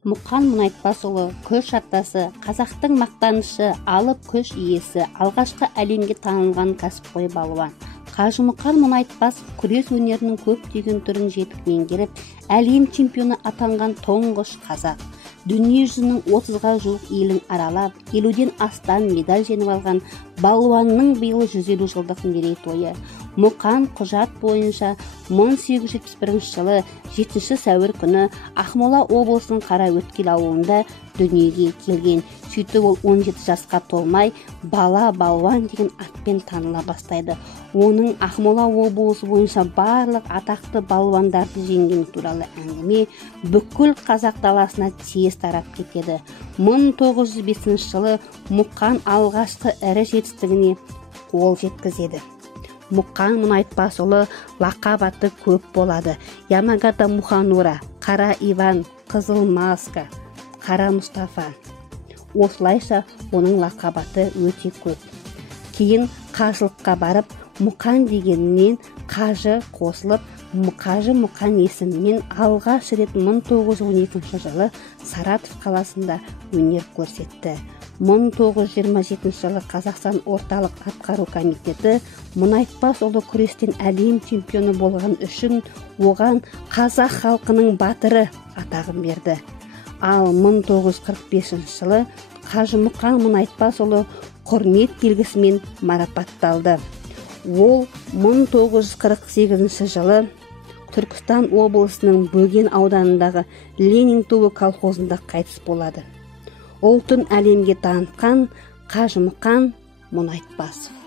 Мұқан Мұнайтпасұлы күш атасы, қазақтың мақтанышы, алып күш иесі, алғашқы әлемге танылған кәсіпқой балуан. Қажымұқан Мұнайтпас күрес өнерінің көптеген түрін жетік меңгеріп, әлем чемпионы атанған тұңғыш қазақ. Дүние жүзінің 30-ға жуық елін аралап, 50-ден астам медаль жеңіп алған балуанның биыл 150 жылдық мерейтойы. Мұқан құжат бойынша 1871 жылы 7 сәуір күні Ақмола облысының Қараөткел ауылында дүниеге келген. Сөйтіп ол 17 жасқа толмай бала балуан деген атпен таныла бастайды. Оның Ақмола облысы бойынша барлық атақты балуандарды жеңгені туралы әңгіме бүкіл қазақ даласына тез тарап кетеді. 1905 жылы Мұқан алғашқы ірі жетістігіне қол жеткізеді. Мұқан Мұнайтпасұлы лақап аты көп болады. Ямагата Мұханура, Қара Иван, Қызыл Маска, Қара Мұстафа. Осылайша оның лақап аты өте көп. Кейін қажылыққа барып, Мұқан дегеннен қажы қосылып, Қажы Мұқан есімімен алғаш рет 1912 жылы Саратов қаласында өнер көрсетті. 1927 жылы Қазақстан орталық атқару комитеті Мұнайтпасұлы күрестен әлем чемпионы болған үшін оған қазақ халқының батыры атағын берді. Ал 1945 жылы Қажымұқан Мұнайтпасұлы құрмет белгісімен марапатталды. Ол 1948 жылы Түркістан облысының Бөген ауданындағы Ленин туы колхозында қайтыс болады. Ұлтын әлемге танытқан Қажымұқан Мұнайтпасов.